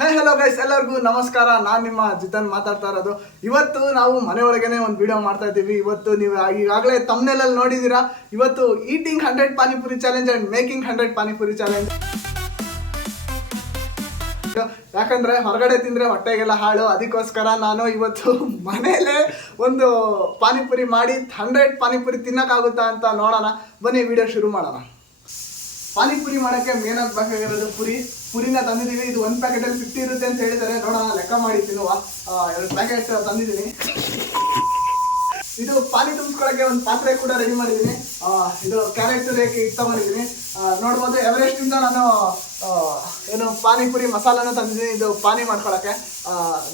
Hello guys, ಎಲ್ಲರಿಗೂ ನಮಸ್ಕಾರ. ನಾನು ನಿಮ್ಮ ಜಿತನ್ ಮಾತಾಡ್ತಾ ಇರೋದು. ಇವತ್ತು ನಾವು ಮನೆ ಒಳಗೇನೆ ಒಂದು ವಿಡಿಯೋ ಮಾಡ್ತಾ ಇದ್ದೀವಿ. ಇವತ್ತು ನೀವು ಈಗಾಗಲೇ ತಮ್ನೇಲಲ್ಲಿ ನೋಡಿದ್ದೀರಾ. ಇವತ್ತು eating 100 panipuri challenge and making 100 panipuri challenge. ಯಾಕಂದ್ರೆ ಹೊರಗಡೆ ತಿಂದ್ರೆ ಹೊಟ್ಟೆಗೆಲ್ಲ ಹಾಳು, ಅದಕ್ಕೋಸ್ಕರ ನಾನು ಇವತ್ತು ಮನೆಯಲ್ಲೇ ಒಂದು ಪಾನಿಪುರಿ ಮಾಡಿ 100 ಪಾನಿಪುರಿ ತಿನ್ನಕ್ಕಾಗುತ್ತಾ ಅಂತ ನೋಡೋಣ. ಬನ್ನಿ ವಿಡಿಯೋ ಶುರು ಮಾಡೋಣ. ಪಾನಿಪುರಿ ಮಾಡೋಕ್ಕೆ ಮೇನಾಗಿ ಬೇಕಾಗಿರೋದು ಪುರಿನ ತಂದಿದ್ದೀವಿ. ಇದು ಒಂದು ಪ್ಯಾಕೆಟಲ್ಲಿ 50 ಇರುತ್ತೆ ಅಂತ ಹೇಳಿದ್ದಾರೆ. ನೋಡೋಣ, ಲೆಕ್ಕ ಮಾಡಿ ತಿನ್ನುವ. 2 ಪ್ಯಾಕೆಟ್ ತಂದಿದ್ದೀನಿ. ಇದು ಪಾನಿ ತುಂಬಿಸ್ಕೊಳ್ಳೋಕ್ಕೆ ಒಂದು ಪಾತ್ರೆ ಕೂಡ ರೆಡಿ ಮಾಡಿದ್ದೀನಿ. ಇದು ಕ್ಯಾರೆಟ್ ರೇಖೆ ಇಟ್ಕೊಂಡಿದ್ದೀನಿ. ನೋಡ್ಬೋದು, ಎವರೆಸ್ಟಿಂದ ನಾನು ಏನು ಪಾನಿಪುರಿ ಮಸಾಲಾನು ತಂದಿದ್ದೀನಿ ಇದು ಪಾನಿ ಮಾಡ್ಕೊಳ್ಳೋಕ್ಕೆ.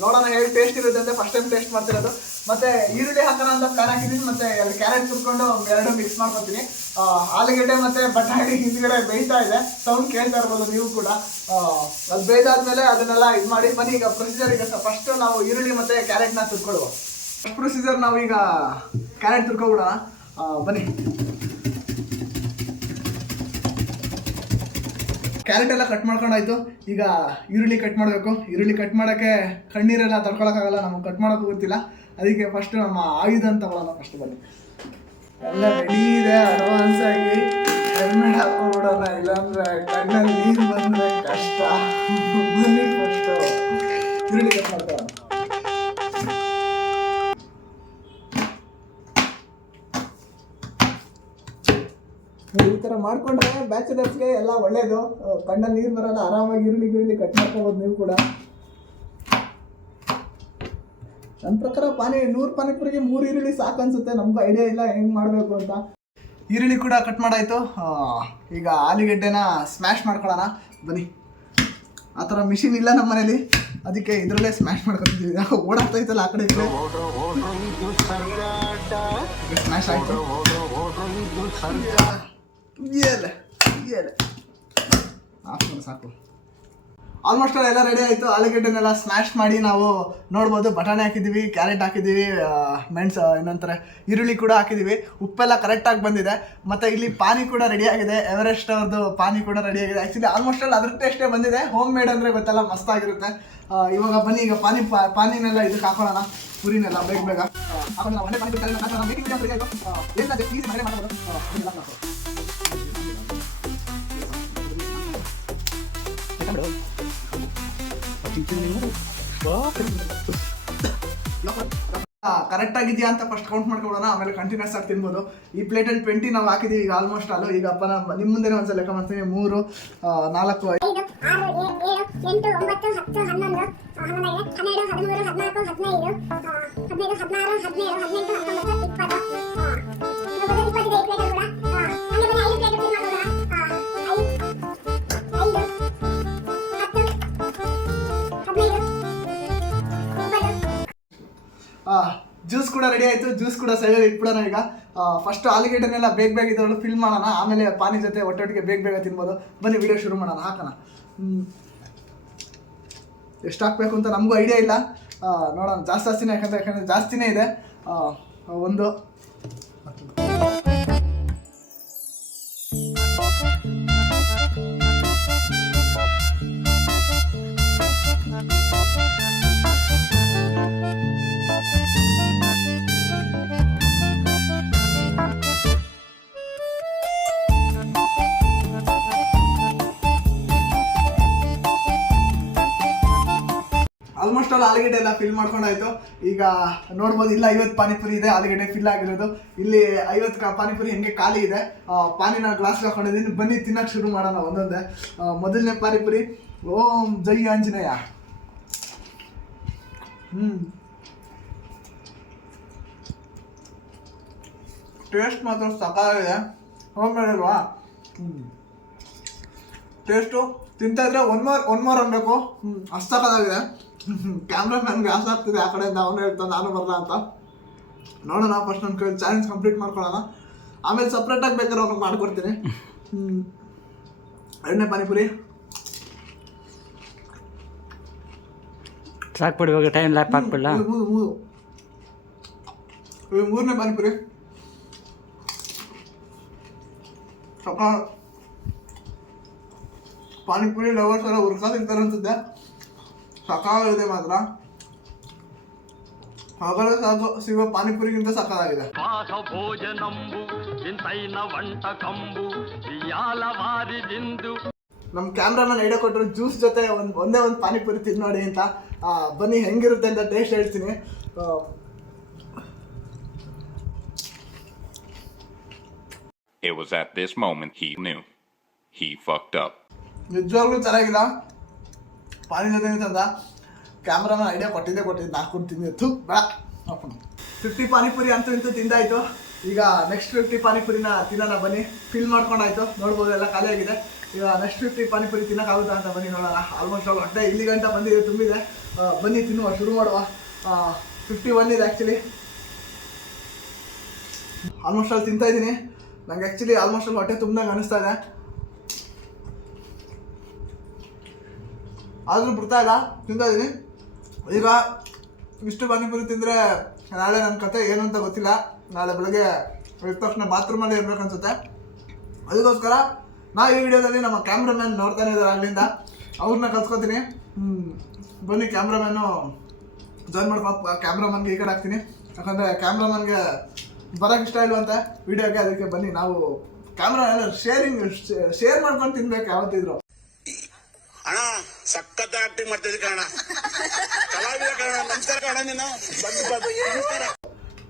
ನೋಡೋಣ ಹೇಗೆ ಟೇಸ್ಟ್ ಇರುತ್ತೆ ಅಂತ ಫಸ್ಟ್ ಟೈಮ್ ಟೇಸ್ಟ್ ಮಾಡ್ತಿರೋದು. ಮತ್ತು ಈರುಳ್ಳಿ ಹಾಕೋಣ ಅಂತ ಪ್ಲಾನ್ ಹಾಕಿದ್ದೀನಿ. ಮತ್ತು 2 ಕ್ಯಾರೆಟ್ ತುರ್ಕೊಂಡು 2 ಮಿಕ್ಸ್ ಮಾಡ್ಕೊತೀನಿ. ಆಲೂಗಡ್ಡೆ ಮತ್ತು ಬಟಾಣಿ ಹಿಂದ್ಗಡೆ ಬೇಯ್ತಾ ಇದೆ, ಸೌಂಡ್ ಕೇಳ್ತಾ ಇರ್ಬೋದು ನೀವು ಕೂಡ. ಅದು ಬೇಯ್ದಾದ್ಮೇಲೆ ಅದನ್ನೆಲ್ಲ ಇದು ಮಾಡಿ ಬನ್ನಿ. ಈಗ ಪ್ರೊಸೀಜರ್ ಈಗ ಫಸ್ಟ್ ನಾವು ಈರುಳ್ಳಿ ಮತ್ತು ಕ್ಯಾರೆಟ್ನ ತುರ್ಕೊಳ್ಳುವ. ಫಸ್ಟ್ ಪ್ರೊಸೀಜರ್ ನಾವೀಗ ಕ್ಯಾರೆಟ್ ತುರ್ಕೊಬಿಡೋಣ. ಬನ್ನಿ. ಕ್ಯಾರೆಟ್ ಎಲ್ಲ ಕಟ್ ಮಾಡ್ಕೊಂಡಾಯ್ತು. ಈಗ ಈರುಳ್ಳಿ ಕಟ್ ಮಾಡಬೇಕು. ಈರುಳ್ಳಿ ಕಟ್ ಮಾಡೋಕ್ಕೆ ಕಣ್ಣೀರೆಲ್ಲ ತಡ್ಕೊಳಕ್ಕಾಗಲ್ಲ, ನಮಗೆ ಕಟ್ ಮಾಡೋಕ್ಕೂ ಗೊತ್ತಿಲ್ಲ. ಅದಕ್ಕೆ ಫಸ್ಟ್ ನಮ್ಮ ಆಯುಧ ಅಂತ ತಗೊಳ್ಳೋಣ. ಫಸ್ಟ್ ಬನ್ನಿ, ಎಲ್ಲ ರೆಡಿ ಇದೆ. ಅಡ್ವಾನ್ಸ್ ಆಗಿ ಹೆಲ್ಮೆಟ್ ಹಾಕೊಂಡ್ಬಿಡೋಣ, ಇಲ್ಲಾಂದ್ರೆ ಕಣ್ಣಲ್ಲಿ ನೀರು ಬಂದರೆ ಕಷ್ಟ. ಬನ್ನಿ, ಫಸ್ಟು ಈರುಳ್ಳಿ ಕಟ್ ಮಾಡ್ಕೊಳ್ಳೋಣ. ಈ ಥರ ಮಾಡಿಕೊಂಡ್ರೆ ಬ್ಯಾಚಲರ್ಸ್ಗೆ ಎಲ್ಲ ಒಳ್ಳೇದು. ಕಣ್ಣಲ್ಲಿ ನೀರು ಬರೋಲ್ಲ, ಆರಾಮಾಗಿ ಈರುಳ್ಳಿ ಕಟ್ ಮಾಡ್ಕೋಬೋದು ನೀವು ಕೂಡ. ನನ್ನ ಪ್ರಕಾರ 100 ಪಾನಿಪುರಿಗೆ 3 ಈರುಳ್ಳಿ ಸಾಕು ಅನ್ಸುತ್ತೆ. ನಮಗೂ ಐಡಿಯಾ ಇಲ್ಲ ಹೆಂಗೆ ಮಾಡಬೇಕು ಅಂತ. ಈರುಳ್ಳಿ ಕೂಡ ಕಟ್ ಮಾಡಾಯಿತು. ಈಗ ಆಲೂಗೆಡ್ಡೆನ ಸ್ಮ್ಯಾಶ್ ಮಾಡ್ಕೊಳ್ಳೋಣ. ಬನ್ನಿ. ಆ ಥರ ಮಿಷಿನ್ ಇಲ್ಲ ನಮ್ಮ ಮನೇಲಿ, ಅದಕ್ಕೆ ಇದರಲ್ಲೇ ಸ್ಮ್ಯಾಶ್ ಮಾಡ್ಕೊತಿದ್ದೀವಿ. ಓಡಾಡ್ತಾಯಿತ್ತಲ್ಲ ಆ ಕಡೆ ಈ ಕಡೆ. ಸ್ಮ್ಯಾಶ್ ಆಯಿತು. ಸಾಕು. ಆಲ್ಮೋಸ್ಟ್ ಎಲ್ಲ ರೆಡಿ ಆಯಿತು. ಆಲೂಗಡ್ಡೆನೆಲ್ಲ ಸ್ಮ್ಯಾಶ್ ಮಾಡಿ ನಾವು ನೋಡ್ಬೋದು. ಬಟಾಣಿ ಹಾಕಿದ್ದೀವಿ, ಕ್ಯಾರೆಟ್ ಹಾಕಿದ್ದೀವಿ, ಮೆಣಸು ಏನಂತಾರೆ ಈರುಳ್ಳಿ ಕೂಡ ಹಾಕಿದ್ದೀವಿ. ಉಪ್ಪೆಲ್ಲ ಕರೆಕ್ಟಾಗಿ ಬಂದಿದೆ. ಮತ್ತು ಇಲ್ಲಿ ಪಾನಿ ಕೂಡ ರೆಡಿ ಆಗಿದೆ. ಎವರೆಸ್ಟ್ ಅವ್ರದ್ದು ಪಾನಿ ಕೂಡ ರೆಡಿ ಆಗಿದೆ. ಆ್ಯಕ್ಚುಲಿ ಆಲ್ಮೋಸ್ಟ್ ಅದ್ರ ಟೇಸ್ಟೇ ಬಂದಿದೆ. ಹೋಮ್ ಮೇಡ್ ಅಂದರೆ ಗೊತ್ತಲ್ಲ, ಮಸ್ತಾಗಿರುತ್ತೆ. ಇವಾಗ ಬನ್ನಿ, ಈಗ ಪಾನಿನೆಲ್ಲ ಇದಕ್ಕೆ ಹಾಕೊಳ್ಳೋಣ. ಪುರಿನೆಲ್ಲ ಬೇಗ ಹಾಕೊಂಡು ನಾವು ಈಸಿ ಮನೆ ಮಾಡ್ಬೋದು. ಕರೆಕ್ಟ್ ಆಗಿದೆಯಾ ಅಂತ ಫಸ್ಟ್ ಕೌಂಟ್ ಮಾಡ್ಕೊಬೋಣ, ಆಮೇಲೆ ಕಂಟಿನ್ಯೂಸ್ ಆಗಿ ತಿನ್ಬೋದು. ಈ ಪ್ಲೇಟಲ್ಲಿ 20 ನಾವು ಹಾಕಿದ್ದೀವಿ ಈಗ ಆಲ್ಮೋಸ್ಟ್ ಅಲ್ಲೂ. ಈಗ ಅಪ್ಪ ನಿಮ್ಮ ಮುಂದೆ ಒಂದ್ಸಲ ಲೆಕ್ಕ ಮಾಡ್ತೀನಿ. 3, 4, 5, 6, 7, 8, 9, 10, 11, 12, 13, 14, 15, ಜ್ಯೂಸ್ ಕೂಡ ರೆಡಿ ಆಯಿತು. ಜ್ಯೂಸ್ ಕೂಡ ಸೈಡಲ್ಲಿ ಇಟ್ಬಿಡೋಣ. ಈಗ ಫಸ್ಟ್ ಆಲೂಗೆಡ್ಡೆನೆಲ್ಲ ಬೇಗ ಇದರೊಳಗೆ ಫಿಲ್ ಮಾಡೋಣ, ಆಮೇಲೆ ಪಾನಿ ಜೊತೆ ಒಟ್ಟೊಟ್ಟಿಗೆ ಬೇಗ ತಿನ್ಬೋದು. ಬನ್ನಿ ವಿಡಿಯೋ ಶುರು ಮಾಡೋಣ. ಹಾಕೋಣ. ಎಷ್ಟು ಹಾಕಬೇಕು ಅಂತ ನಮಗೂ ಐಡಿಯಾ ಇಲ್ಲ. ನೋಡೋಣ. ಜಾಸ್ತಿನೇ ಯಾಕಂದರೆ ಜಾಸ್ತಿನೇ ಇದೆ. 1 ಆಲ್ಮೋಸ್ಟ್ ಆಲ್ ಆಲೂಗಡ್ಡೆ ಎಲ್ಲ ಫಿಲ್ ಮಾಡ್ಕೊಂಡಾಯ್ತು. ಈಗ ನೋಡ್ಬೋದು, ಇಲ್ಲ 50 ಪಾನಿಪುರಿ ಇದೆ, ಆಲೂಗಡ್ಡೆ ಫಿಲ್ ಆಗಿರೋದು. ಇಲ್ಲಿ 50 ಪಾನಿಪುರಿ ಹೆಂಗೆ ಖಾಲಿ ಇದೆ. ಪಾನಿನ ಗ್ಲಾಸ್ಗೆ ಹಾಕೊಂಡಿದ್ದೀನಿ. ಬನ್ನಿ ತಿನ್ನಕ್ಕೆ ಶುರು ಮಾಡೋಣ ಒಂದೊಂದೇ. ಮೊದಲನೇ ಪಾನಿಪುರಿ. ಓಂ ಜೈ ಆಂಜನೇಯ. ಟೇಸ್ಟ್ ಮಾತ್ರ ಸಕಾಗಿದೆ. ಹೋಮ್ ಮೇಡ್ ಅಲ್ವಾ? ಟೇಸ್ಟು ತಿಂತಾ ಇದ್ರೆ ಒನ್ ಮೋರ್ ಅನ್ಬೇಕು. ಅಷ್ಟು ಸಕಾಗಿದೆ. ಕ್ಯಾಮ್ರಾಮ್ಯಾನ್ಗೆ ಆಸೆ ಆಗ್ತಿದೆ ಆ ಕಡೆಯಿಂದ, ಅವನು ಹೇಳ್ತಾನೆ ನಾನು ಬರಲ್ಲ ಅಂತ. ನೋಡೋಣ, ಫಸ್ಟ್ ನನ್ನ ಕೈ ಚಾಲೆಂಜ್ ಕಂಪ್ಲೀಟ್ ಮಾಡ್ಕೊಳ್ಳೋಣ, ಆಮೇಲೆ ಸಪ್ರೇಟಾಗಿ ಬೇಕಾದ್ರೆ ಅವ್ರಿಗೆ ಮಾಡ್ಕೊಡ್ತೀನಿ. 2ನೇ ಪಾನಿಪುರಿ ಸಾಕ್ಬಿಡಿ, ಇವಾಗ ಟೈಮ್ ಲ್ಯಾಪ್ ಹಾಕ್ಬಿಡಲ್ಲ. 3ನೇ ಪಾನಿಪುರಿ ಪಾನಿಪುರಿ ಲವರ್ಸ್ ಎಲ್ಲ ಹುರ್ಕಾ ತಿಂತಾರೆ ಅನ್ಸುತ್ತೆ. ಸಕಾಲಾಗಿದೆ ಮಾತ್ರ. ಹಗಲು ಸಾಕು ಸಿಗೋ ಪಾನಿಪುರಿಗಿಂತ ಸಕಾಲಾಗಿದೆ. ನಮ್ಮ ಕ್ಯಾಮ್ರಾಮನ್ ಐಡಿಯಾ ಕೊಟ್ಟರು ಜ್ಯೂಸ್ ಜೊತೆ ಒಂದೇ ಒಂದು ಪಾನಿಪುರಿ ತಿಂದು ನೋಡಿ ಅಂತ. ಬನ್ನಿ ಹೆಂಗಿರುತ್ತೆ ಅಂತ ಟೇಸ್ಟ್ ಹೇಳ್ತೀನಿ. It was at this moment he knew. He fucked up. ನಿಜವಾಗ್ಲೂ ಚೆನ್ನಾಗಿಲ್ಲ. ಪಾನಿ ಜೊತೆ ತಂದ ಕ್ಯಾಮ್ರಾಮನ್ ಐಡಿಯಾ ಕೊಟ್ಟಿದ್ದೆ ನಾಲ್ಕು ತಿಂದಿತ್ತು ಬೇಡ. 50 ಪಾನಿಪುರಿ ಅಂತೂ ಇಂತೂ ತಿಂದಾಯ್ತು. ಈಗ ನೆಕ್ಸ್ಟ್ 50 ಪಾನಿಪುರಿನ ತಿನ್ನೋಣ ಬನ್ನಿ. ಫಿಲ್ ಮಾಡ್ಕೊಂಡಾಯ್ತು, ನೋಡ್ಬೋದು ಎಲ್ಲ ಖಾಲಿ ಆಗಿದೆ. ಈಗ ನೆಕ್ಸ್ಟ್ 50 ಪಾನಿಪುರಿ ತಿನ್ನೋಕ್ಕಾಗುತ್ತಾ ಅಂತ ಬನ್ನಿ ನೋಡೋಣ. ಆಲ್ಮೋಸ್ಟ್ ಆಲ್ ಹೊಟ್ಟೆ ಇಲ್ಲಿ ಗಂಟ ಬಂದಿದೆ, ತುಂಬಿದೆ. ಬನ್ನಿ ತಿನ್ನುವ, ಶುರು ಮಾಡುವ. 51 ಇದೆ ಆ್ಯಕ್ಚುಲಿ. ಆಲ್ಮೋಸ್ಟ್ ಆಲ್ ತಿಂತಾ ಇದ್ದೀನಿ. ನಂಗೆ ಆ್ಯಕ್ಚುಲಿ ಆಲ್ಮೋಸ್ಟ್ ಆಲ್ ಹೊಟ್ಟೆ ತುಂಬ್ದಂಗೆ ಅನಿಸ್ತಾ ಇದೆ, ಆದರೂ ಬಿಡ್ತಾ ಇಲ್ಲ, ತಿಂತಾ ಇದ್ದೀನಿ. ಈಗ ಇಷ್ಟು ಪಾನಿಪುರಿ ತಿಂದರೆ ನಾಳೆ ನನ್ನ ಕತೆ ಏನು ಅಂತ ಗೊತ್ತಿಲ್ಲ. ನಾಳೆ ಬೆಳಗ್ಗೆ ಎದ್ದ ತಕ್ಷಣ ಬಾತ್ರೂಮಲ್ಲಿ ಇರ್ಬೇಕನ್ಸುತ್ತೆ. ಅದಕ್ಕೋಸ್ಕರ ಈ ವಿಡಿಯೋದಲ್ಲಿ ನಮ್ಮ ಕ್ಯಾಮ್ರಾಮ್ಯಾನ್ ನೋಡ್ತಾನೆ ಇದ್ದಾರೆ ಅಲ್ಲಿಂದ, ಅವ್ರನ್ನ ಕಲ್ಸ್ಕೊತೀನಿ. ಬನ್ನಿ ಕ್ಯಾಮ್ರಾಮ್ಯಾನು ಜಾಯ್ನ್ ಮಾಡ್ಕೊ. ಕ್ಯಾಮ್ರಾಮನ್ಗೆ ಈ ಕಡೆ ಹಾಕ್ತೀನಿ, ಯಾಕಂದರೆ ಕ್ಯಾಮ್ರಾಮನ್ಗೆ ಬರೋಕ್ಕೆ ಇಷ್ಟ ಇಲ್ವಂತೆ ವಿಡಿಯೋಗೆ. ಅದಕ್ಕೆ ಬನ್ನಿ ನಾವು ಕ್ಯಾಮ್ರಾ ಎಲ್ಲ ಶೇರ್ ಮಾಡ್ಕೊಂಡು ತಿನ್ಬೇಕು ಯಾವತ್ತಿದ್ರು. ಅಣ್ಣ ಸಖತ್ ಆಕ್ಟಿಂಗ್ ಮಾಡ್ತಿದ್ದೆ ಕಣ, ಕಲಾವಿದ ಕಣ. ನಮಸ್ಕಾರ ಕಣ, ನೀನು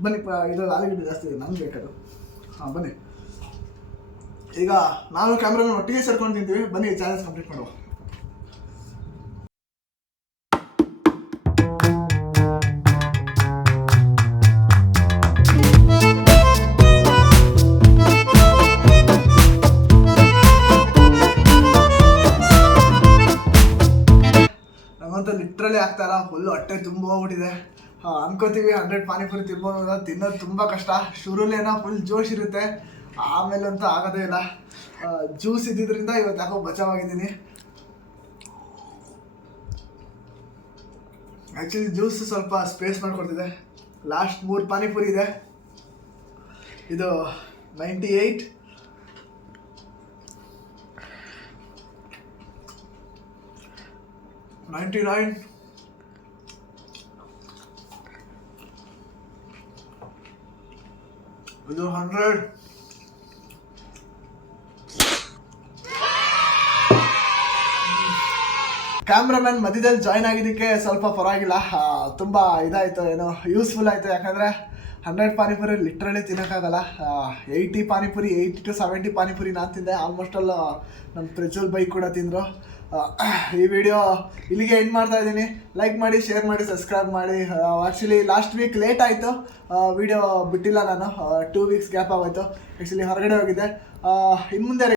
ಬನ್ನಿ. ಇದು ಆಲೂಗಡ್ಡೆ ಜಾಸ್ತಿ ಇದೆ, ನಂಗೆ ಬೇಕದು. ಬನ್ನಿ. ಈಗ ನಾನು ಕ್ಯಾಮ್ರಾಮನ್ ಒಟ್ಟಿಗೆ ಸೇರ್ಕೊಂಡು ತಿಂತೀವಿ. ಬನ್ನಿ ಚಾಲೆಂಜ್ ಕಂಪ್ಲೀಟ್ ಮಾಡುವ. ನಮ್ಮಂತೂ ಲಿಟ್ರಲಿ ಆಗ್ತಾಯಿಲ್ಲ, ಫುಲ್ಲು ಹೊಟ್ಟೆ ತುಂಬ ಹೋಗ್ಬಿಟ್ಟಿದೆ. ಅನ್ಕೋತೀವಿ 100 ಪಾನಿಪುರಿ ತಿನ್ಬೋದು, ತಿನ್ನೋದು ತುಂಬ ಕಷ್ಟ. ಶುರುಲೇನೋ ಫುಲ್ ಜೋಶ್ ಇರುತ್ತೆ, ಆಮೇಲಂತೂ ಆಗೋದೇ ಇಲ್ಲ. ಜ್ಯೂಸ್ ಇದ್ದಿದ್ದರಿಂದ ಇವತ್ತು ಯಾಕೋ ಬಚಾವಾಗಿದ್ದೀನಿ. ಆ್ಯಕ್ಚುಲಿ ಜ್ಯೂಸ್ ಸ್ವಲ್ಪ ಸ್ಪೇಸ್ ಮಾಡಿಕೊಡ್ತಿದೆ. ಲಾಸ್ಟ್ 3 ಪಾನಿಪುರಿ ಇದೆ. ಇದು 98, 99, ಇದು 100. ಕ್ಯಾಮ್ರಾಮನ್ ಮಧ್ಯದಲ್ಲಿ ಜಾಯ್ನ್ ಆಗಿದ್ದಕ್ಕೆ ಸ್ವಲ್ಪ ಪರವಾಗಿಲ್ಲ, ತುಂಬ ಇದಾಯಿತು, ಏನೋ ಯೂಸ್ಫುಲ್ ಆಯಿತು. ಯಾಕಂದರೆ 100 ಪಾನಿಪುರಿ ಲಿಟ್ರಲಿ ತಿನ್ನೋಕ್ಕಾಗಲ್ಲ. 80 ಪಾನಿಪುರಿ, 80 to 70 ಪಾನಿಪುರಿ ನಾನು ತಿಂದೆ. ಆಲ್ಮೋಸ್ಟ್ ಆಲ್ ನಮ್ಮ ಪ್ರಜ್ವಲ್ ಬೈಕ್ ಕೂಡ ತಿಂದರು. ಈ ವಿಡಿಯೋ ಇಲ್ಲಿಗೆ ಎಂಡ್ ಮಾಡ್ತಾ ಇದ್ದೀನಿ. ಲೈಕ್ ಮಾಡಿ, ಶೇರ್ ಮಾಡಿ, ಸಬ್ಸ್ಕ್ರೈಬ್ ಮಾಡಿ. ಆ್ಯಕ್ಚುಲಿ ಲಾಸ್ಟ್ ವೀಕ್ ಲೇಟ್ ಆಯಿತು, ವಿಡಿಯೋ ಬಿಟ್ಟಿಲ್ಲ ನಾನು. 2 ವೀಕ್ಸ್ ಗ್ಯಾಪ್ ಆಗೋಯ್ತು. ಆ್ಯಕ್ಚುಲಿ ಹೊರಗಡೆ ಹೋಗಿದ್ದೆ. ಇನ್ನು ಮುಂದೆ